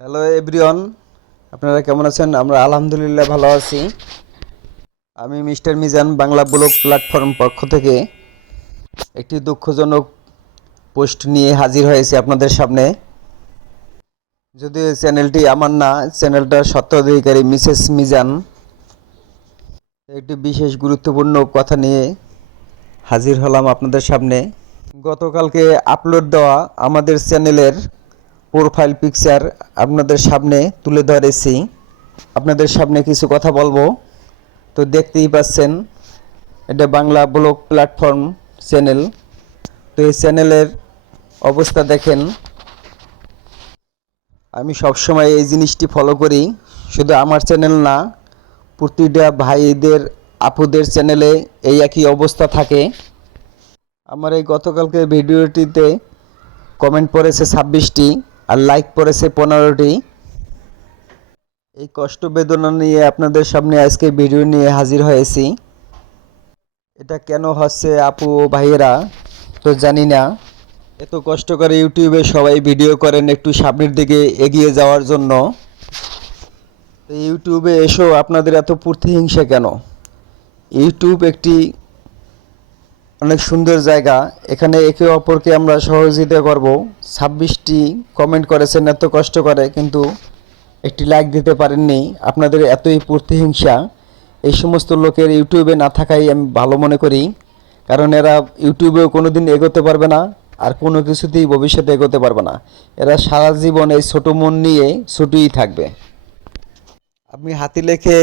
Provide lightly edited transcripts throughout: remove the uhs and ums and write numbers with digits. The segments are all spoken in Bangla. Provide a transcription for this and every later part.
হ্যালো এভরিওয়ান, আপনারা কেমন আছেন? আমরা আলহামদুলিল্লাহ ভালো আছি। আমি mister Mizan Bangla blog platform পক্ষ থেকে একটি দুঃখজনক পোস্ট নিয়ে হাজির হয়েছি আপনাদের সামনে। যদিও এই চ্যানেলটি আমার না, চ্যানেলটার স্বত্বাধিকারী মিসেস মিজান। একটি বিশেষ গুরুত্বপূর্ণ কথা নিয়ে হাজির হলাম আপনাদের সামনে। গতকালকে আপলোড দেওয়া আমাদের চ্যানেলের প্রোফাইল পিকচার আপনাদের সামনে তুলে ধরেছি। আপনাদের সামনে কিছু কথা বলবো। তো দেখতেই পাচ্ছেন, এটা বাংলা ব্লগ প্ল্যাটফর্ম চ্যানেল। তো এই চ্যানেলের অবস্থা দেখেন। আমি সবসময় এই জিনিসটি ফলো করি, শুধু আমার চ্যানেল না, প্রতিটা ভাইদের আপুদের চ্যানেলে এই একই অবস্থা থাকে। আমার এই গতকালকে ভিডিওটিতে কমেন্ট পড়েছে 26টি আর লাইক পড়েছে 15টি। এই কষ্ট বেদনা নিয়ে আপনাদের সামনে আজকে ভিডিও নিয়ে হাজির হয়েছি। এটা কেন হচ্ছে আপু ও ভাইয়েরা তো জানি না। এত কষ্ট করে ইউটিউবে সবাই ভিডিও করেন একটু সামনের দিকে এগিয়ে যাওয়ার জন্য। তো ইউটিউবে এসেও আপনাদের এত প্রতিহিংসা কেন? ইউটিউব একটি অনেক সুন্দর জায়গা, এখানে একে অপরকে আমরা সহযোগিতা করব। 26টি কমেন্ট করেছেন এত কষ্ট করে, কিন্তু একটি লাইক দিতে পারেননি। আপনাদের এতই প্রতিহিংসা, এই সমস্ত লোকের ইউটিউবে না থাকাই আমি ভালো মনে করি। কারণ এরা ইউটিউবেও কোনো দিন এগোতে পারবে না, আর কোনো কিছুতেই ভবিষ্যতে এগোতে পারবে না। এরা সারা জীবন এই ছোটো মন নিয়ে ছোটোই থাকবে। আপনি হাতে লেখে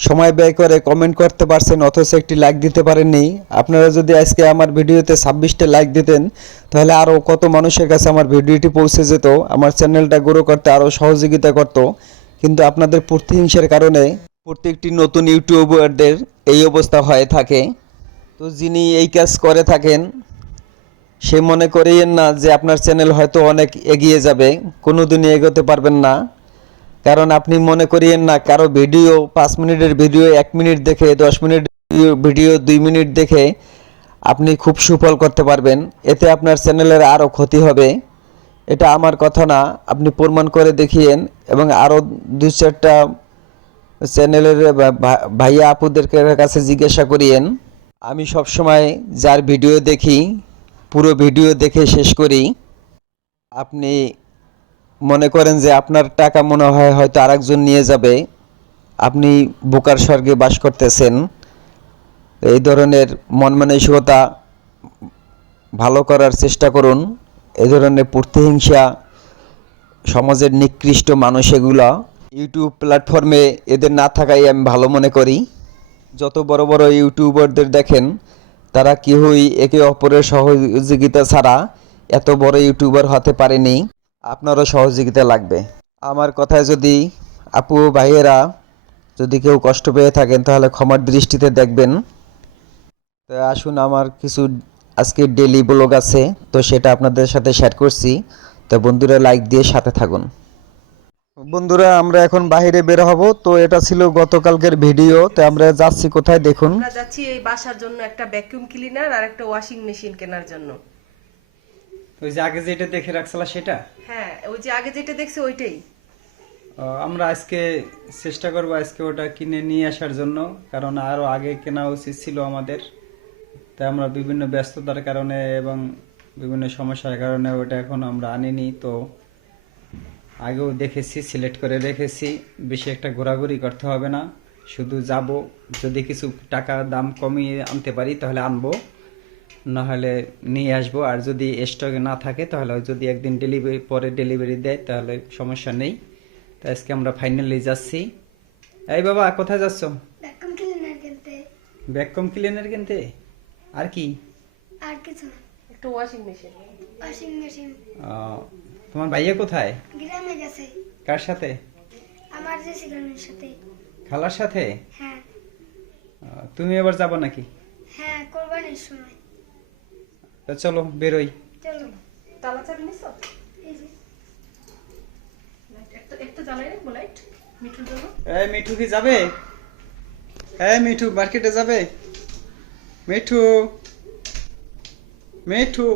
সময় ব্যয় করে কমেন্ট করতে পারছেন, অথচ একটি লাইক দিতে পারেননি। আপনারা যদি আজকে আমার ভিডিওতে 26টা লাইক দিতেন, তাহলে আরও কত মানুষের কাছে আমার ভিডিওটি পৌঁছে যেত, আমার চ্যানেলটা গ্রো করতে আরও সহযোগিতা করত। কিন্তু আপনাদের প্রতিহিংসার কারণে প্রত্যেকটি নতুন ইউটিউবারদের এই অবস্থা হয়ে থাকে। তো যিনি এই কাজ করে থাকেন, সে মনে করিয়েন না যে আপনার চ্যানেল হয়তো অনেক এগিয়ে যাবে, কোনো দিনই এগোতে পারবেন না। কারণ আপনি মনে করিয়েন না কারো ভিডিও 5 মিনিটের ভিডিও 1 মিনিট দেখে, 10 মিনিট ভিডিও 2 মিনিট দেখে আপনি খুব সুফল করতে পারবেন। এতে আপনার চ্যানেলের আরও ক্ষতি হবে। এটা আমার কথা না, আপনি প্রমাণ করে দেখিয়েন এবং আরও 2-4টা চ্যানেলের ভাইয়া আপুদের কাছে জিজ্ঞাসা করিয়েন। আমি সবসময় যার ভিডিও দেখি পুরো ভিডিও দেখে শেষ করি। আপনি মনে করেন যে আপনার টাকা মনে হয় হয়তো আরেকজন নিয়ে যাবে, আপনি বোকার স্বর্গে বাস করতেছেন। এই ধরনের মন মানসিকতা ভালো করার চেষ্টা করুন। এই ধরনের প্রতিহিংসা সমাজের নিকৃষ্ট মানুষ এগুলা। ইউটিউব প্ল্যাটফর্মে এদের না থাকাই আমি ভালো মনে করি। যত বড় বড় ইউটিউবারদের দেখেন, তারা কেউই একে অপরের সহযোগিতা ছাড়া এত বড় ইউটিউবার হতে পারেনি। আপনারও সহযোগিতা লাগবে। আমার কথায় যদি আপু ভাইয়েরা যদি কেউ কষ্ট পেয়ে থাকেন, তাহলে ক্ষমার দৃষ্টিতে দেখবেন। তো আসুন, আমার কিছু আজকে ডেইলি ব্লগ আছে, তো সেটা আপনাদের সাথে শেয়ার করছি। তো বন্ধুরা লাইক দিয়ে সাথে থাকুন। বন্ধুরা, আমরা এখন বাইরে বের হব। তো এটা ছিল গতকালকের ভিডিও। তো আমরা যাচ্ছি কোথায় দেখুন। আমরা যাচ্ছি এই বাসার জন্য একটা ভ্যাকুয়াম ক্লিনার আর একটা ওয়াশিং মেশিন কেনার জন্য। ওই যে আগে যেটা দেখে রাখছিল সেটা? হ্যাঁ, ওই যে আগে যেটা দেখছি ওইটাই। আমরা আজকে চেষ্টা করব আজকে ওটা কিনে নিয়ে আসার জন্য, কারণ আরো আগে কেনা উচিত ছিল আমাদের। তাই আমরা বিভিন্ন ব্যস্ততার কারণে এবং বিভিন্ন সমস্যার কারণে ওটা এখন আমরা আনিনি। তো আগেও দেখেছি, সিলেক্ট করে রেখেছি। বেশি একটা ঘোরাঘুরি করতে হবে না, শুধু যাব, যদি কিছু টাকা দাম কমিয়ে আনতে পারি তাহলে আনবো, নাহলে নিয়ে আসবো। আর যদি স্টকে না থাকে তাহলে যদি একদিন ডেলিভারি দেয় তাহলে সমস্যা নেই। তো আজকে আমরা ফাইনালি যাচ্ছি। এই বাবা, কোথায় যাচ্ছ? ভ্যাকুয়াম ক্লিনার কিনতে। ভ্যাকুয়াম ক্লিনার কিনতে? আর কি? আর কিছু না। একটা ওয়াশিং মেশিন। Washing machine. তোমার ভাইয়া কোথায়? গ্রামে গেছে। কার সাথে? আমার যে সিগারের সাথে। খালার সাথে? হ্যাঁ। তুমি এবার যাবো নাকি? হ্যাঁ, কোরবানির সময়। তো চলো বেরোই। চলো। তালা চাবি নিছো? এই যে। একটু জ্বালাই রাখবো লাইট মিঠুর জন্য। এই মিঠু কি যাবে? এই মিঠু মার্কেটে যাবে? মিঠু, মিঠু,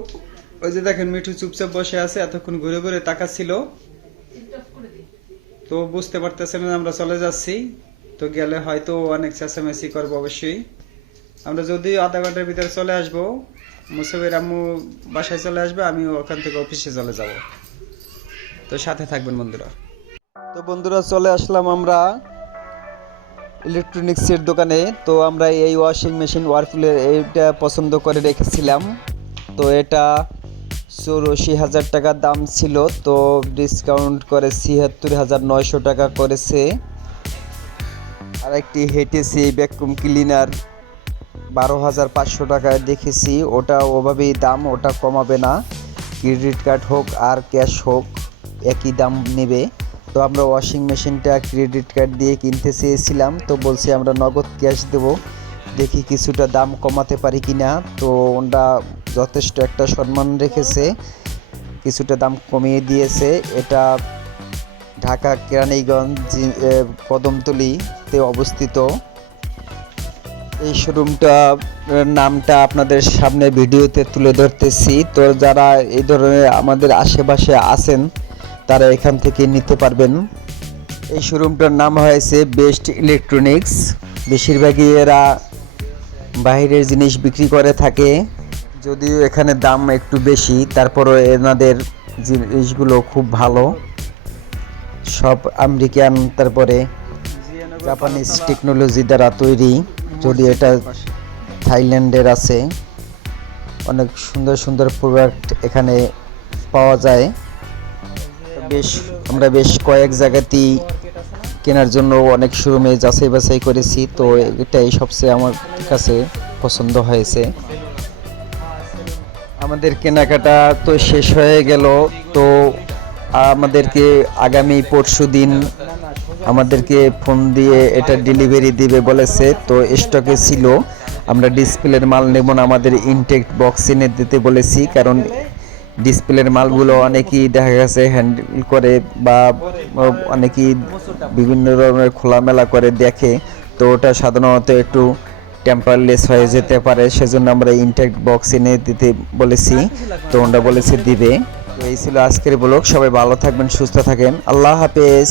ওই যে দেখেন মিঠু চুপচাপ বসে আছে, এতক্ষণ ঘুরে ঘুরে তাকাচ্ছিল। তো বুঝতে পারতেছেন না আমরা চলে যাচ্ছি, তো গেলে হয়তো অনেক চেঁচামেচি করবো অবশ্যই। আমরা যদি আধা ঘন্টার ভিতরে চলে আসবো, মুসাফির আম্মু বাসায় চলে আসবে, আমি ওখান থেকে অফিসে চলে যাব। তো সাথে থাকবেন বন্ধুরা। তো বন্ধুরা চলে আসলাম আমরা ইলেকট্রনিক্সের দোকানে। তো আমরা এই ওয়াশিং মেশিন ওয়ারপুলের এইটা পছন্দ করে রেখেছিলাম। তো এটা 84,000 টাকা দাম ছিল, তো ডিসকাউন্ট করে 76,900 টাকা করেছে। আর একটি হেটেসি ভ্যাকুয়াম ক্লিনার 12,500 টাকায় দেখেছি, ওটা ওভাবেই দাম, ওটা কমাবে না। ক্রেডিট কার্ড হোক আর ক্যাশ হোক একই দাম নেবে। তো আমরা ওয়াশিং মেশিনটা ক্রেডিট কার্ড দিয়ে কিনতে চেয়েছিলাম, তো বলছি আমরা নগদ ক্যাশ দেব, দেখি কিছুটা দাম কমাতে পারি কিনা। তো ওরা যথেষ্ট একটা সম্মান রেখেছে, কিছুটা দাম কমিয়ে দিয়েছে। এটা ঢাকা কেরানীগঞ্জ কদমতলীতে অবস্থিত। এই শোরুমটা নামটা আপনাদের সামনে ভিডিওতে তুলে ধরতেছি। তো যারা এই ধরনের আমাদের আশেপাশে আছেন তারা এখান থেকে নিতে পারবেন। এই শোরুমটার নাম হয়েছে বেস্ট ইলেকট্রনিক্স। বেশিরভাগই এরা বাইরের জিনিস বিক্রি করে থাকে, যদিও এখানে দাম একটু বেশি, তারপরও এনাদের জিনিসগুলো খুব ভালো, সব আমেরিকান তারপরে জাপানিজ টেকনোলজি দ্বারা তৈরি, যদি এটা থাইল্যান্ডের আছে। অনেক সুন্দর সুন্দর প্রোডাক্ট এখানে পাওয়া যায়। আমরা বেশ কয়েক জায়গাতেই কেনার জন্য অনেক শোরুমে যাচাই বাছাই করেছি, তো এটাই সবচেয়ে আমার কাছে পছন্দ হয়েছে। আমাদের কেনাকাটা তো শেষ হয়ে গেল। তো আমাদেরকে আগামী পরশুদিন আমাদেরকে ফোন দিয়ে এটা ডেলিভারি দিবে বলেছে। তো স্টকে ছিল, আমরা ডিসপ্লের মাল নেব না, আমাদের ইনটেক বক্স এনে দিতে বলেছি, কারণ ডিসপ্লের মালগুলো অনেকেই দেখা গেছে হ্যান্ডেল করে বা অনেকেই বিভিন্ন ধরনের খোলামেলা করে দেখে, তো ওটা সাধারণত একটু টেম্পারলেস হয়ে যেতে পারে, সেজন্য আমরা ইনটেক বক্স এনে দিতে বলেছি। তো ওরা বলেছে দিবে। তো এই ছিল আজকের ব্লগ। সবাই ভালো থাকবেন, সুস্থ থাকেন, আল্লাহ হাফেজ।